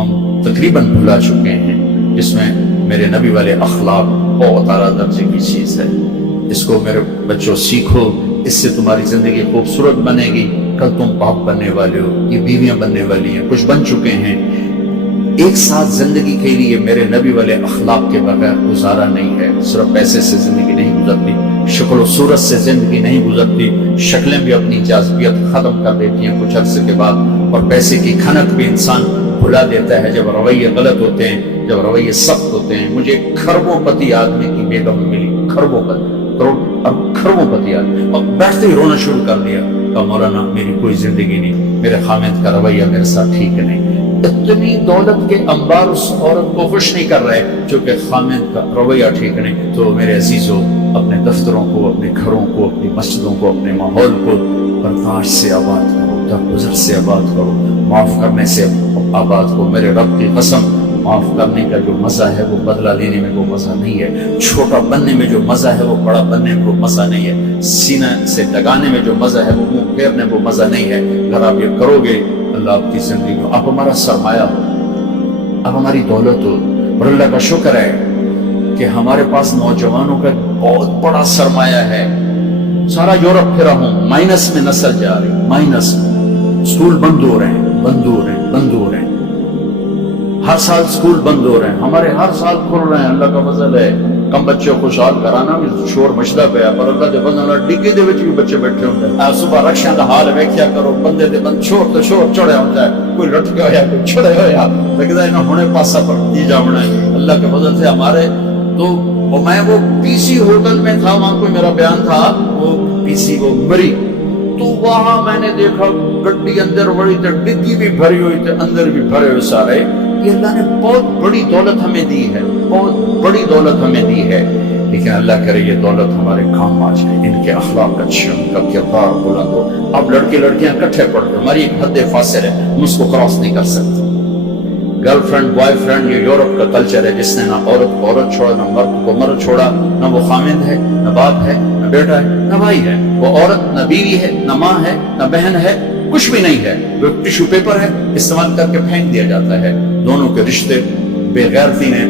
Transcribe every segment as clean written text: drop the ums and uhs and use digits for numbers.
ہم تقریباً بھلا چکے ہیں، جس میں میرے نبی والے اخلاق بہت اعلیٰ درجے کی چیز ہے۔ اس کو میرے بچوں سیکھو، اس سے تمہاری زندگی خوبصورت بنے گی۔ کل تم باپ بننے والے ہو، یہ بیویاں بننے والی ہیں، کچھ بن چکے ہیں۔ ایک ساتھ زندگی کے لیے میرے نبی والے اخلاق کے بغیر گزارا نہیں ہے۔ صرف پیسے سے زندگی نہیں گزرتی، شکل و صورت سے زندگی نہیں گزرتی، شکلیں بھی اپنی جاذبیت ختم کر دیتی ہیں کچھ عرصے کے بعد، اور پیسے کی کھنک بھی انسان بھلا دیتا ہے جب رویے غلط ہوتے ہیں، جب رویے سخت ہوتے ہیں۔ مجھے کھربوں پتی آدمی کی بیگم ملی، کھربوں پتی، کھربوں پتی آدمی، اور بیٹھتے ہی رونا شروع کر دیا، کہا مولانا میری کوئی زندگی نہیں، میرے خامد کا رویہ میرے ساتھ ٹھیک نہیں۔ اتنی دولت کے انبار اس عورت کو خوش نہیں کر رہے چونکہ خامد کا رویہ ٹھیک نہیں۔ تو میرے عزیزوں، اپنے دفتروں کو، اپنے گھروں کو، اپنی مسجدوں کو، اپنے ماحول کو برداشت سے آباد کرو، درگزر سے آباد کرو، معاف کرنے سے آباد کرو۔ میرے رب کی قسم، معاف کرنے کا جو مزہ ہے وہ بدلہ لینے میں وہ مزہ نہیں ہے، چھوٹا بننے میں جو مزہ ہے وہ بڑا بننے میں وہ مزہ نہیں ہے، سینہ سے لگانے میں جو مزہ ہے وہ منہ پھیرنے میں وہ مزہ نہیں ہے۔ اگر آپ یہ کرو گے، اللہ آپ کی زندگی میں، آپ ہمارا سرمایہ ہو، آپ ہماری دولت ہو۔ اور اللہ کا شکر ہے کہ ہمارے پاس نوجوانوں کا بہت بڑا سرمایہ ہے۔ سارا یورپ پھرا ہوں، مائنس میں نسل جا رہی، مائنس میں، اسکول بند ہو رہے ہیں، بند ہو رہے ہیں، بند ہو رہے ہیں، ہر سال اسکول بند ہو رہے ہیں، ہمارے ہر سال کھل رہے ہیں۔ اللہ کا فضل ہے، کم بچے خوشحال کرانا بھی شور مچدا پیا، پر اللہ دے فضل ڈگی دے وچ بھی بچے بیٹھے ہوندے ہیں۔ صبح رکشاں دا حال ویکھیا کرو، بندے دے بند شور تے شور چڑھیا ہوندا ہے، کوئی لٹکا ہویا کوئی چھڑے ہویا، لگدا ہے انہاں ہنے پاسا پڑتی جاونا ہے۔ اللہ کے فضل سے ہمارے تو میں وہ پی سی ہوٹل میں تھا، وہاں کوئی میرا بیان تھا، وہ پی سی وہ مری، تو وہاں میں نے دیکھا گڈی اندر بڑی تے ڈگی بھی بھری ہوئی تے اندر بھی بھرے ہوئے سارے۔ یہ اللہ نے بہت بڑی دولت ہمیں دی ہے، بہت بڑی دولت ہمیں دی ہے، لیکن اللہ کرے یہ دولت ہمارے کام آ جائے، ان کے اخلاق اچھے، ان کا کردار بلند ہو۔ اب لڑکے لڑکیاں کٹھے پڑتے، ہماری ایک حد فاصل ہے، ہم اس کو کراس نہیں کر سکتے۔ گرل فرینڈ بوائے فرینڈ، یہ یورپ کا کلچر ہے، جس نے نہ عورت کو عورت چھوڑا، نہ مرد کو مرد چھوڑا، نہ وہ خامند ہے، نہ باپ ہے، نہ بیٹا ہے، نہ بھائی ہے، وہ عورت نہ بیوی ہے، نہ ماں ہے، نہ بہن ہے، کچھ بھی نہیں ہے، وہ ٹیشو پیپر ہے، استعمال کر کے پھینک دیا جاتا ہے۔ دونوں کے رشتے بے غیرتی نے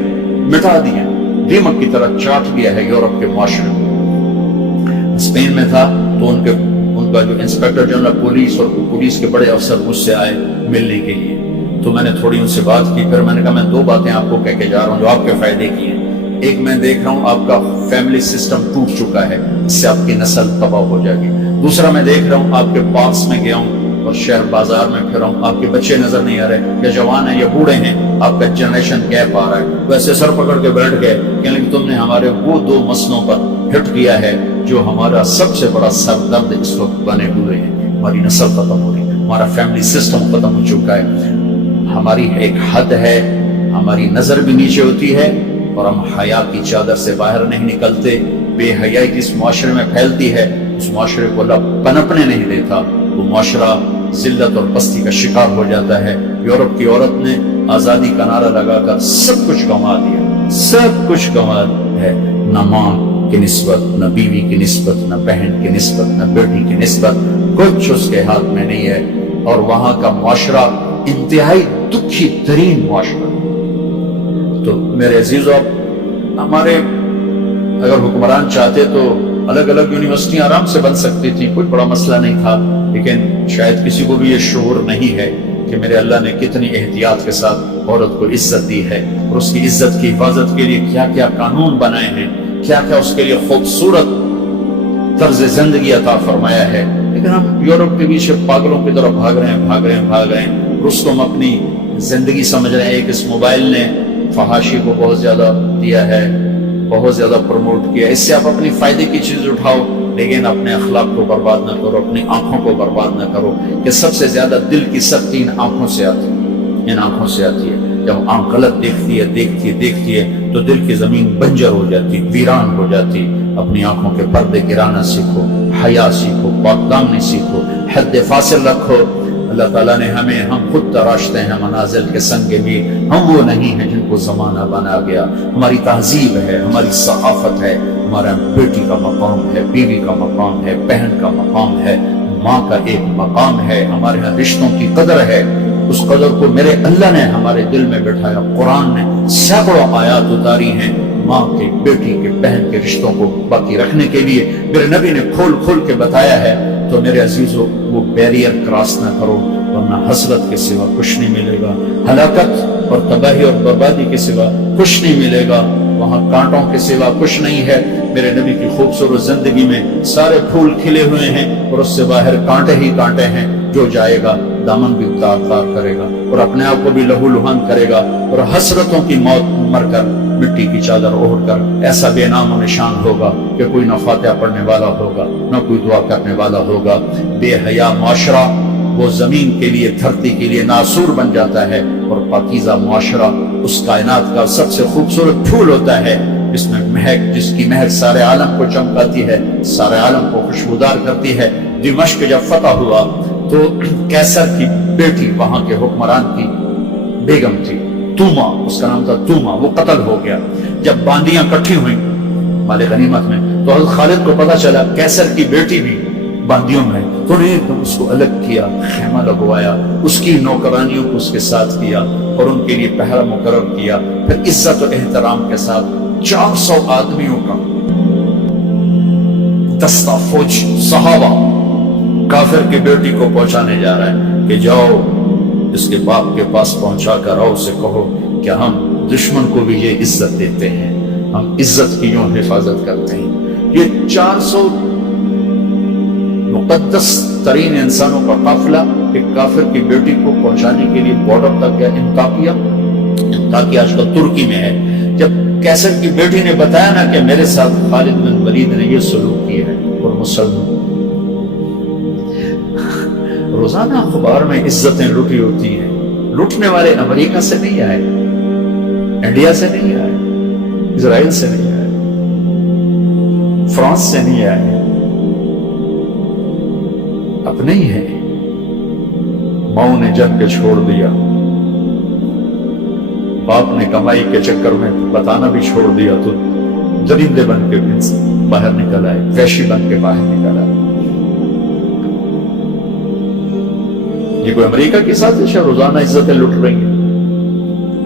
مٹا دیے، دیمک کی طرح چاٹ دیا ہے یورپ کے معاشرے کو۔ اسپین میں تھا تو ان کا جو انسپیکٹر جنرل پولیس اور پولیس کے بڑے افسر مجھ سے آئے ملنے کے لیے، تو میں نے تھوڑی ان سے بات کی، پھر میں نے کہا میں دو باتیں آپ کو کہہ کے جا رہا ہوں جو آپ کے فائدے کی ہیں۔ ایک، میں دیکھ رہا ہوں آپ کا فیملی سسٹم ٹوٹ چکا ہے، اس سے آپ کی نسل تباہ ہو جائے گی۔ دوسرا، میں دیکھ رہا ہوں آپ کے پارکس میں گیا ہوں اور شہر بازار میں پھر ہوں، آپ کے بچے نظر نہیں آ رہے، یا جوان ہیں یا بوڑھے ہیں، آپ کا جنریشن گیپ آ رہا ہے۔ ویسے سر پکڑ کے بیٹھ گئے، کہنے لگے تم نے ہمارے وہ دو مسئلوں پر ہٹ کیا ہے جو ہمارا سب سے بڑا سر درد اس وقت بنے ہوئے ہیں۔ ہماری نسل ختم ہو رہی ہے، ہمارا فیملی سسٹم ختم ہو چکا ہے، ہماری ایک حد ہے، ہماری نظر بھی نیچے ہوتی ہے اور ہم حیا کی چادر سے باہر نہیں نکلتے۔ بے حیائی جس معاشرے میں پھیلتی ہے، اس معاشرے کو اللہ پنپنے نہیں دیتا، وہ معاشرہ ذلت اور پستی کا شکار ہو جاتا ہے۔ یورپ کی عورت نے آزادی کا نعرہ لگا کر سب کچھ گنوا دیا، سب کچھ گنوا ہے، نہ ماں کی نسبت، نہ بیوی کی نسبت، نہ بہن کی نسبت، نہ بیٹی کی نسبت، کچھ اس کے ہاتھ میں نہیں ہے۔ اور وہاں کا معاشرہ انتہائی دکھی ترین معاشرہ۔ تو میرے عزیزو، ہمارے اگر حکمران چاہتے تو الگ الگ یونیورسٹیاں آرام سے بن سکتی تھیں، کوئی بڑا مسئلہ نہیں تھا، لیکن شاید کسی کو بھی یہ شعور نہیں ہے کہ میرے اللہ نے کتنی احتیاط کے ساتھ عورت کو عزت دی ہے، اور اس کی عزت کی حفاظت کے لیے کیا کیا قانون بنائے ہیں، کیا کیا اس کے لیے خوبصورت طرز زندگی عطا فرمایا ہے۔ لیکن ہم یورپ کے پیچھے پاگلوں کی طرح بھاگ رہے ہیں۔ رستم اپنی زندگی سمجھ رہے ہیں، ایک اس موبائل نے فحاشی کو بہت زیادہ دیا ہے، بہت زیادہ پروموٹ کیا، اس سے آپ اپنی فائدے کی چیز اٹھاؤ، لیکن اپنے اخلاق کو برباد نہ کرو، اپنی آنکھوں کو برباد نہ کرو، کہ سب سے زیادہ دل کی سختی ان آنکھوں سے آتی ہے۔ جب آنکھ غلط دیکھتی ہے تو دل کی زمین بنجر ہو جاتی، ویران ہو جاتی۔ اپنی آنکھوں کے پردے گرانا سیکھو، حیا سیکھو، پاکدامنی سیکھو، حد فاصل رکھو۔ اللہ تعالیٰ نے ہم خود تراشتے ہیں منازل کے سنگ بھی، ہم وہ نہیں ہیں جن کو زمانہ بنا گیا۔ ہماری تہذیب ہے، ہماری ثقافت ہے، ہمارا بیٹی کا مقام ہے، بیوی کا مقام ہے، بہن کا مقام ہے، ماں کا ایک مقام ہے، ہمارے یہاں رشتوں کی قدر ہے۔ اس قدر کو میرے اللہ نے ہمارے دل میں بٹھایا. قرآن نے سینکڑوں آیات اتاری ہیں ماں کے، بیٹی کے، بہن کے رشتوں کو باقی رکھنے کے لیے. میرے نبی نے کھول کھول کے بتایا ہے. تو میرے عزیزو وہ بیریئر کراس نہ کرو، ورنہ حسرت کے سوا کچھ نہیں ملے گا، ہلاکت اور تباہی اور بربادی کے سوا کچھ نہیں ملے گا، وہاں کانٹوں کے سوا کچھ نہیں ہے. میرے نبی کی خوبصورت زندگی میں سارے پھول کھلے ہوئے ہیں اور اس سے باہر کانٹے ہی کانٹے ہیں. جو جائے گا دامن بھی اتار کرے گا اور اپنے آپ کو بھی لہو لہان کرے گا اور حسرتوں کی موت مر کر مٹی کی چادر اوڑھ کر ایسا بے نام و نشان ہوگا کہ کوئی نہ فاتحہ پڑھنے والا ہوگا نہ کوئی دعا کرنے والا ہوگا. بے حیا معاشرہ وہ زمین کے لیے، دھرتی کے لیے ناسور بن جاتا ہے، اور پاکیزہ معاشرہ اس کائنات کا سب سے خوبصورت پھول ہوتا ہے جس میں مہک، جس کی مہک سارے عالم کو چمکاتی ہے، سارے عالم کو خوشبودار کرتی ہے. دمشق جب فتح ہوا تو کیسر کی بیٹی وہاں کے حکمران کی بیگم تھی، توما، اس کا نام تھا توما، وہ قتل ہو گیا. جب باندیاں کٹھی ہوئیں مال غنیمت میں تو حضرت خالد کو پتا چلا کیسر کی بیٹی بھی باندیوں میں، تو انہوں نے ایک دم اس کو الگ کیا، خیمہ لگوایا، اس کی نوکرانیوں کو اس کے ساتھ کیا اور ان کے لیے پہرا مقرر کیا. پھر عزت و احترام کے ساتھ 400 آدمیوں کا دستہ فوج صحابہ کافر کی بیٹی کو پہنچانے جا رہا ہے کہ جاؤ اس کے باپ کے پاس پہنچا کر آؤ، اسے کہو کہ ہم دشمن کو بھی یہ عزت دیتے ہیں، ہم عزت کی یوں حفاظت کرتے ہیں. یہ 400 مقدس ترین انسانوں کا قافلہ ایک کافر کی بیٹی کو پہنچانے کے لیے بارڈر تک گیا. انطاکیہ آج کل ترکی میں ہے. جب کیسر کی بیٹی نے بتایا نا کہ میرے ساتھ خالد بن ولید نے یہ سلوک کیا ہے، اور مسلمان روزانہ اخبار میں عزتیں لوٹی ہوتی ہیں. لوٹنے والے امریکہ سے نہیں آئے، انڈیا سے نہیں آئے، اسرائیل سے نہیں آئے، فرانس سے نہیں آئے، اپنے ہی ہیں. ماؤں نے جنگ کے چھوڑ دیا، باپ نے کمائی کے چکر میں بتانا بھی چھوڑ دیا، تو درندے بن کے باہر نکل آئے، وحشی بن کے باہر نکل آئے. یہ کوئی امریکہ کی سازش ہے؟ روزانہ عزتیں لٹ رہی ہیں.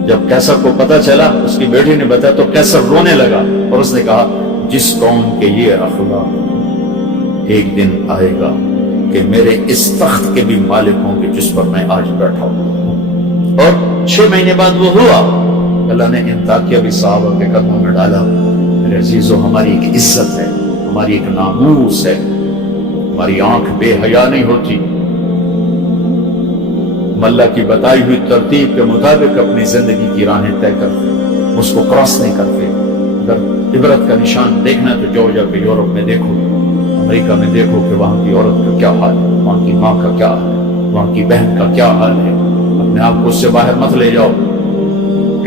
جب کیسر کو پتا چلا، اس کی بیٹی نے بتایا، تو کیسر رونے لگا اور اس نے کہا جس قوم کے یہ اخلاق، ایک دن آئے گا کہ میرے اس تخت کے بھی مالک ہوں گے جس پر میں آج بیٹھا ہوں. اور 6 مہینے بعد وہ ہوا. اللہ نے انطاکیہ بھی صحابہ کے قدموں میں ڈالا. میرے عزیزو، ہماری ایک عزت ہے، ہماری ایک ناموس ہے، ہماری آنکھ بے حیا نہیں ہوتی. اللہ کی بتائی ہوئی ترتیب کے مطابق اپنی زندگی کی راہیں طے کرتے، اس کو کراس نہیں کرتے. اگر عبرت کا نشان دیکھنا ہے تو جا کے یورپ میں دیکھو، امریکہ میں دیکھو کہ وہاں کی عورت کا کیا حال ہے، وہاں کی ماں کا کیا حال ہے، وہاں کی بہن کا کیا حال ہے. اپنے آپ کو اس سے باہر مت لے جاؤ.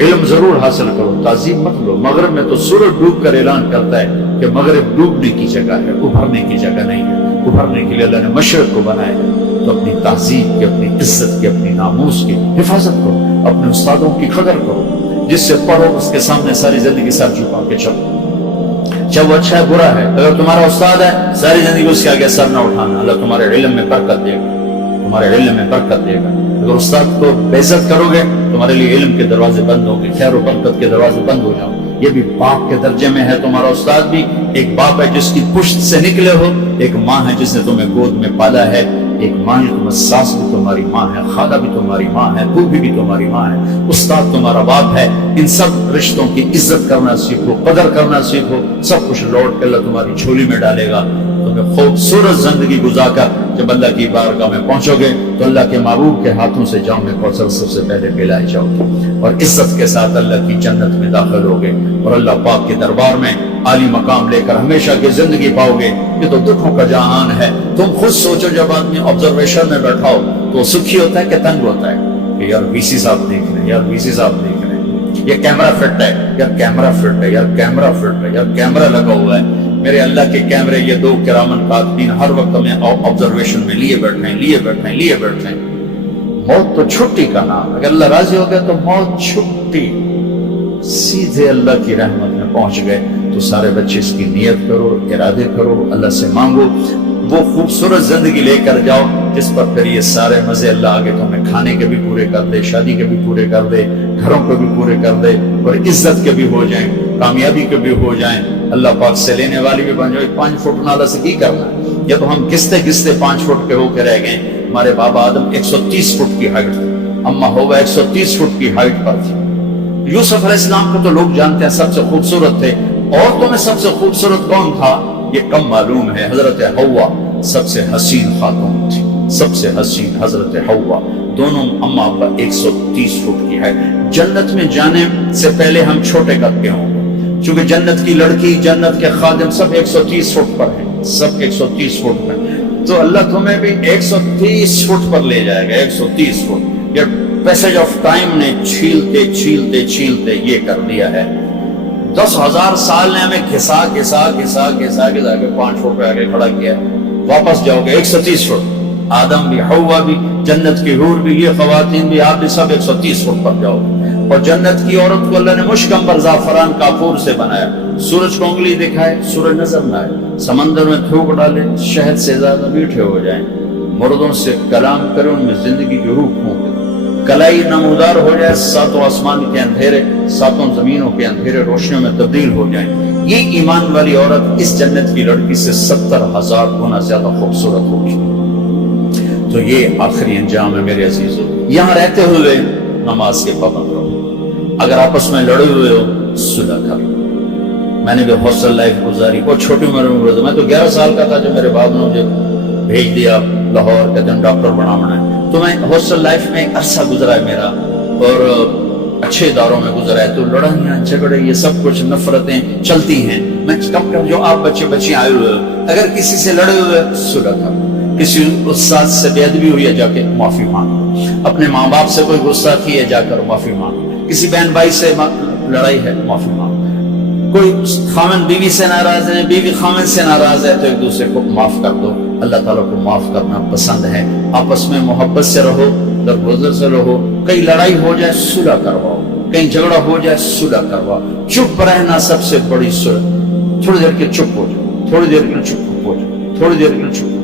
علم ضرور حاصل کرو، تعظیم مت لو. مغرب میں تو سورج ڈوب کر اعلان کرتا ہے کہ مغرب ڈوبنے کی جگہ ہے، ابھرنے کی جگہ نہیں ہے. ابھرنے کے لیے اللہ نے مشرق کو بنایا ہے. تو اپنی تہذیب کی، اپنی عزت کی، اپنی ناموس کی حفاظت کرو، اپنے استادوں کی قدر کرو. جس سے پڑھو اس کے سامنے ساری زندگی سر جھکا کے چلو، چاہے وہ اچھا ہے برا ہے. اگر تمہارا استاد ہے ساری زندگی اس کے آگے سر نہ اٹھانا. اللہ تمہارے علم میں برکت دے گا، تمہارے علم میں برکت دے گا. اگر استاد کو بے عزت کرو گے تمہارے لیے علم کے دروازے بند ہوں گے، خیر و برکت کے دروازے بند ہو جاؤں. یہ بھی باپ کے درجے میں ہے. تمہارا استاد بھی ایک باپ ہے جس کی پشت سے نکلے ہو، ایک ماں ہے جس نے تمہیں گود میں پالا ہے. ایک ماں ہے تمہیں، ساس بھی تمہاری ماں ہے، خالہ بھی تمہاری ماں ہے، پھوپھی بھی تمہاری ماں ہے، استاد تمہارا باپ ہے. ان سب رشتوں کی عزت کرنا سیکھو، قدر کرنا سیکھو. سب کچھ لوٹ کے اللہ تمہاری جھولی میں ڈالے گا. تمہیں خوبصورت زندگی گزار کر جب اللہ کی بارگاہ میں پہنچو گے تو اللہ کے محبوب کے ہاتھوں سے جام کوثر سب سے پہلے پلائے جاؤ گے اور عزت کے ساتھ اللہ کی جنت میں داخل ہوگے اور اللہ پاک کے دربار میں عالی مقام لے کر ہمیشہ کی زندگی پاؤ گے. یہ تو دکھوں کا جہان ہے. تم خود سوچو، جب آدمی آبزرویشن میں بیٹھا ہو تو سکھی ہوتا ہے کہ تنگ ہوتا ہے کہ یار وی سی صاحب دیکھ رہے ہیں، یار وی سی صاحب دیکھ رہے ہیں، یہ کیمرہ فٹ ہے، یار کیمرہ فٹ ہے، یار کیمرہ فٹ ہے، یار کیمرہ لگا ہوا ہے. میرے اللہ کے کیمرے یہ 2 کرامن کاتبین ہر وقت میں آبزرویشن میں لیے بیٹھے ہیں. موت تو چھٹی کا نام ہے. اگر اللہ راضی ہو گیا تو موت چھٹی، سیدھے اللہ کی رحمت میں پہنچ گئے. تو سارے بچے اس کی نیت کرو، ارادے کرو، اللہ سے مانگو. وہ خوبصورت زندگی لے کر جاؤ جس پر پھر یہ سارے مزے اللہ آگے تمہیں کھانے کے بھی پورے کر دے، شادی کے بھی پورے کر دے، گھروں کے بھی پورے کر دے، اور عزت کے بھی ہو جائیں، کامیابی کے بھی ہو جائیں، اللہ پاک سے لینے والی بھی بن جائے۔ 5 فٹ نالا سے کی کرنا ہے؟ یا تو ہم گستے گستے 5 فٹ کے ہو کے رہ گئے۔ ہمارے بابا آدم 130 فٹ کی ہائٹ تھی، اماں ہوا 130 فٹ کی ہائٹ پر تھی۔ یوسف علیہ السلام کو تو لوگ جانتے ہیں سب سے خوبصورت تھے، عورتوں میں سب سے خوبصورت کون تھا یہ کم معلوم ہے، حضرت حوا سب سے حسین خاتون تھی، سب سے حسین حضرت حوا، دونوں اماں ابا 130 فٹ کی ہے۔ جنت میں جانے سے پہلے ہم چھوٹے قد کے ہوں گے، چونکہ جنت کی لڑکی، جنت کے خادم سب 130 فٹ پر ہیں، سب 130 فٹ پر، تو اللہ تمہیں بھی 130 فٹ پر لے جائے گا، 130 فٹ۔ یہ پیسج آف ٹائم نے چھیلتے چھیلتے چھیلتے یہ کر دیا ہے، 10,000 سال نے ہمیں گھسا گھسا گھسا گھسا گھسا کے 5 فٹ پہ آگے کھڑا کیا، واپس جاؤ گے 130 فٹ۔ آدم بھی، حوا بھی، جنت کی حور بھی، یہ خواتین بھی، آپ بھی سب 130 فٹ پر جاؤ گے۔ اور جنت کی عورت کو اللہ نے مشکمبر زعفران کافور سے بنایا، سورج کو انگلی دکھائے سورج نظر نہ آئے، سمندر میں تھوک ڈالے شہد سے زیادہ میٹھے ہو جائیں، مردوں سے کلام کرے ان میں زندگی کی روح پھونکے، کلائی نمودار ہو جائے، 7 آسمان کے اندھیرے 7 زمینوں کے اندھیرے روشنیوں میں تبدیل ہو جائیں۔ یہ ایمان والی عورت اس جنت کی لڑکی سے 70,000 گنا زیادہ خوبصورت ہوگی۔ تو یہ آخری انجام ہے میرے عزیزو۔ یہاں رہتے ہوئے نماز کے پابند رہو، اگر آپس میں لڑے ہوئے ہو صلح کرو۔ میں نے بھی ہاسٹل لائف گزاری، بہت چھوٹی عمر میں گزاری، میں تو 11 سال کا تھا جب میرے باپ نے مجھے بھیج دیا لاہور، کہتے ہیں ڈاکٹر بنانا ہے، تو میں ہاسٹل لائف میں عرصہ گزرا ہے میرا، اور اچھے اداروں میں گزرا ہے، تو لڑائیاں جھگڑے یہ سب کچھ نفرتیں چلتی ہیں۔ میں کم کم جو آپ بچے بچیاں آئے ہوئے ہو، اگر کسی سے لڑے ہوئے صلح کرو، کسی استاد سے بے ادبی ہوئی ہے جا کے معافی مانگو، اپنے ماں باپ سے کوئی غصہ کی ہے جا کر معافی مانگو، کسی بہن بھائی سے لڑائی ہے معافی مانگو، کوئی خامن بیوی سے ناراض ہے، بیوی خامن سے ناراض ہے، تو ایک دوسرے کو معاف کر دو۔ اللہ تعالیٰ کو معاف کرنا پسند ہے، آپس میں محبت سے رہو، درگزر سے رہو، کہیں لڑائی ہو جائے صلح کرواؤ، کہیں جھگڑا ہو جائے صلح کرواؤ، چپ رہنا سب سے بڑی صلح۔ تھوڑی دیر کے چپ ہو جاؤ، تھوڑی دیر کے چپ ہو جاؤ، تھوڑی دیر کے چپ